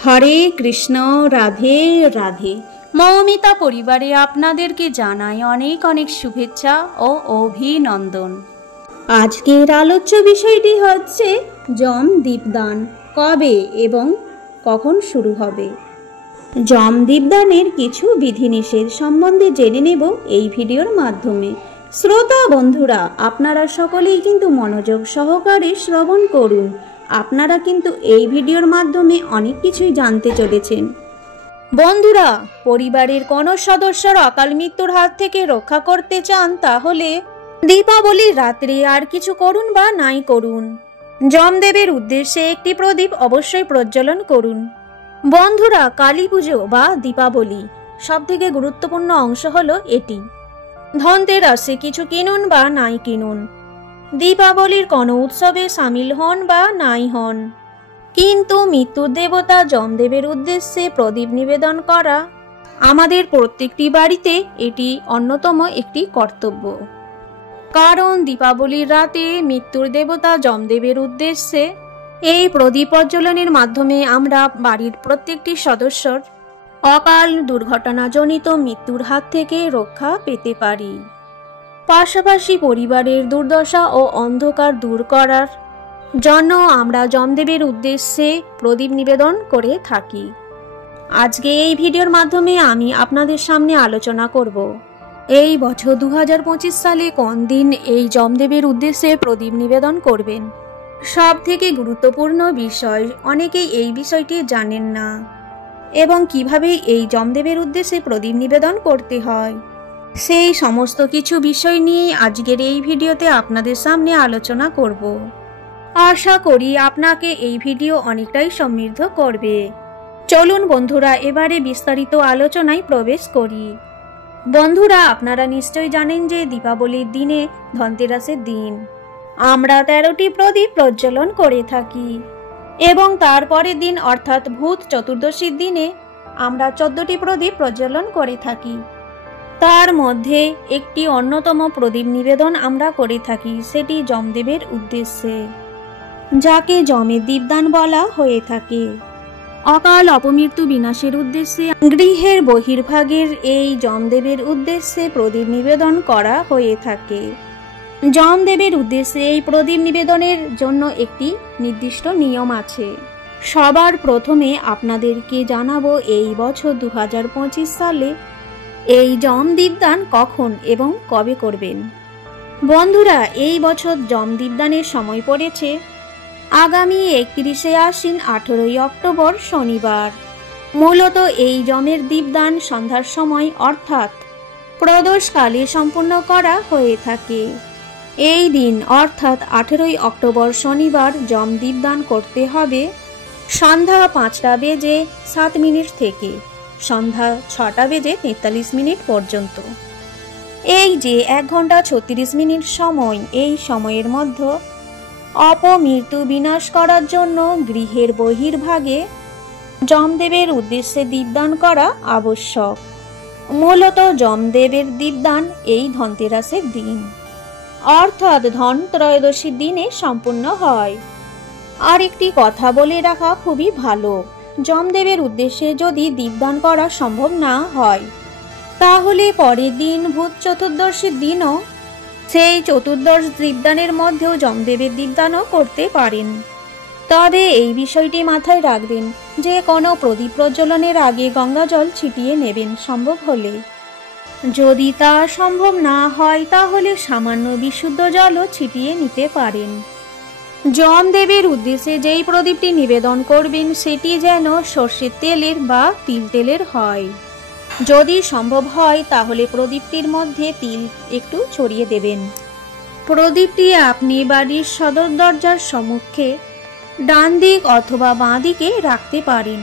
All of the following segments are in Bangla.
হরে কৃষ্ণ, রাধে রাধে। মৌমিতা পরিবারে আপনাদেরকে জানাই অনেক অনেক শুভেচ্ছা ও অভিনন্দন। আজকের আলোচ্য বিষয়টি হচ্ছে যম দীপদান কবে এবং কখন শুরু হবে। যম দীপদানের কিছু বিধিনিষেধ সম্বন্ধে জেনে নেব এই ভিডিওর মাধ্যমে। শ্রোতা বন্ধুরা, আপনারা সকলেই কিন্তু মনোযোগ সহকারে শ্রবণ করুন। আপনারা কিন্তু এই ভিডিওর মাধ্যমে অনেক কিছুই জানতে চলেছেন। বন্ধুরা, পরিবারের কোনো সদস্যর অকাল মৃত্যুর হাত থেকে রক্ষা করতে চান তাহলে দীপাবলির রাত্রে আর কিছু করুন বা নাই করুন, যমদেবের উদ্দেশ্যে একটি প্রদীপ অবশ্যই প্রজ্বলন করুন। বন্ধুরা, কালী পুজো বা দীপাবলি সবথেকে গুরুত্বপূর্ণ অংশ হলো এটি। ধনতেরাসে কিছু কিনুন বা নাই কিনুন, দীপাবলির কোনো উৎসবে সামিল হন বা নাই হন, কিন্তু মৃত্যুর দেবতা যমদেবের উদ্দেশ্যে প্রদীপ নিবেদন করা আমাদের প্রত্যেকটি বাড়িতে এটি অন্যতম একটি কর্তব্য। কারণ দীপাবলির রাতে মৃত্যুর দেবতা যমদেবের উদ্দেশ্যে এই প্রদীপ প্রজ্বলনের মাধ্যমে আমরা বাড়ির প্রত্যেকটি সদস্যর অকাল দুর্ঘটনাজনিত মৃত্যুর হাত থেকে রক্ষা পেতে পারি। পাশাপাশি পরিবারের দুর্দশা ও অন্ধকার দূর করার জন্য আমরা যমদেবের উদ্দেশ্যে প্রদীপ নিবেদন করে থাকি। আজকে এই ভিডিওর মাধ্যমে আমি আপনাদের সামনে আলোচনা করব এই বছর 2025 সালে কোন দিন এই যমদেবের উদ্দেশ্যে প্রদীপ নিবেদন করবেন। সব থেকে গুরুত্বপূর্ণ বিষয়, অনেকেই এই বিষয়টি জানেন না এবং কিভাবে এই যমদেবের উদ্দেশ্যে প্রদীপ নিবেদন করতে হয়, সেই সমস্ত কিছু বিষয় নিয়ে আজকের এই ভিডিওতে আপনাদের সামনে আলোচনা করব। আশা করি আপনাকে এই ভিডিও অনেকটাই সমৃদ্ধ করবে। চলুন বন্ধুরা, এবারে বিস্তারিত আলোচনায় প্রবেশ করি। বন্ধুরা, আপনারা নিশ্চয়ই জানেন যে দীপাবলির দিনে ধনতেরাসের দিন আমরা 13টি প্রদীপ প্রজ্বলন করে থাকি এবং তারপরের দিন অর্থাৎ ভূত চতুর্দশীর দিনে আমরা 14টি প্রদীপ প্রজ্বলন করে থাকি। তার মধ্যে একটি অন্যতম প্রদীপ নিবেদন আমরা করে থাকি, সেটি যমদেবের উদ্দেশ্যে, যাকে যমের দীপদান বলা হয়ে থাকে। অকাল অপমৃত্যু বিনাশের উদ্দেশ্যে গৃহের বহির্ভাগের এই যমদেবের উদ্দেশ্যে প্রদীপ নিবেদন করা হয়ে থাকে। যমদেবের উদ্দেশ্যে এই প্রদীপ নিবেদনের জন্য একটি নির্দিষ্ট নিয়ম আছে। সবার প্রথমে আপনাদেরকে জানাবো এই বছর 2025 সালে এই যম দীপদান কখন এবং কবে করবেন। বন্ধুরা, এই বছর যম দীপদানের সময় পড়েছে আগামী 31শে আশ্বিন 18ই অক্টোবর শনিবার। মূলত এই যমের দীপদান সন্ধ্যার সময় অর্থাৎ প্রদোষকালে সম্পূর্ণ করা হয়ে থাকে। এই দিন অর্থাৎ 18ই অক্টোবর শনিবার যম দীপদান করতে হবে সন্ধ্যা 5টা বেজে 7 মিনিট থেকে সন্ধ্যা 6টা বেজে 43 মিনিট পর্যন্ত। এই যে 1 ঘন্টা 36 মিনিট সময়, এই সময়ের মধ্যে অপমৃত্যু বিনাশ করার জন্য গৃহের বহির্ভাগে যমদেবের উদ্দেশ্যে দীপদান করা আবশ্যক। মূলত যমদেবের দীপদান এই ধনতেরাসের দিন অর্থাৎ ধন ত্রয়োদশীর দিনে সম্পূর্ণ হয়। আর একটি কথা বলে রাখা খুবই ভালো, যমদেবের উদ্দেশ্যে যদি দীপদান করা সম্ভব না হয় তাহলে পরের দিন ভূত চতুর্দশীর দিনও সেই চতুর্দশ দীপদানের মধ্যেও যমদেবের দীপদানও করতে পারেন। তবে এই বিষয়টি মাথায় রাখবেন যে কোনো প্রদীপ প্রজ্বলনের আগে গঙ্গা জল ছিটিয়ে নেবেন সম্ভব হলে। যদি তা সম্ভব না হয় তাহলে সামান্য বিশুদ্ধ জলও ছিটিয়ে নিতে পারেন। যমদেবের উদ্দেশ্যে যেই প্রদীপটি নিবেদন করবেন সেটি যেন সর্ষের তেলের বা তিল তেলের হয়। যদি সম্ভব হয় তাহলে প্রদীপটির মধ্যে তিল একটু ছড়িয়ে দেবেন। প্রদীপটি আপনি বাড়ির সদর দরজার সম্মুখে ডান দিক অথবা বাঁ দিকে রাখতে পারেন।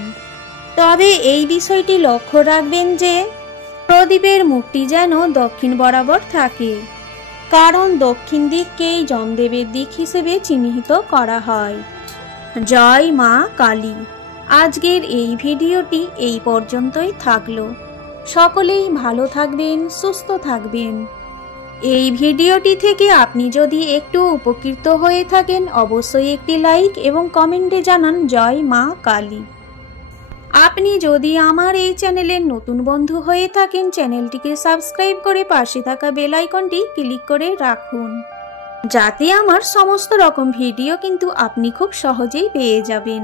তবে এই বিষয়টি লক্ষ্য রাখবেন যে প্রদীপের মুখটি যেন দক্ষিণ বরাবর থাকে, কারণ দক্ষিণ দিককেই যমদেবের দিক হিসেবে চিহ্নিত করা হয়। জয় মা কালী। আজকের এই ভিডিওটি এই পর্যন্তই থাকলো। সকলেই ভালো থাকবেন, সুস্থ থাকবেন। এই ভিডিওটি থেকে আপনি যদি একটু উপকৃত হয়ে থাকেন অবশ্যই একটি লাইক এবং কমেন্টে জানান জয় মা কালী। আপনি যদি আমার এই চ্যানেলের নতুন বন্ধু হয়ে থাকেন, চ্যানেলটিকে সাবস্ক্রাইব করে পাশে থাকা বেল আইকনটি ক্লিক করে রাখুন, যাতে আমার সমস্ত রকম ভিডিও কিন্তু আপনি খুব সহজেই পেয়ে যাবেন।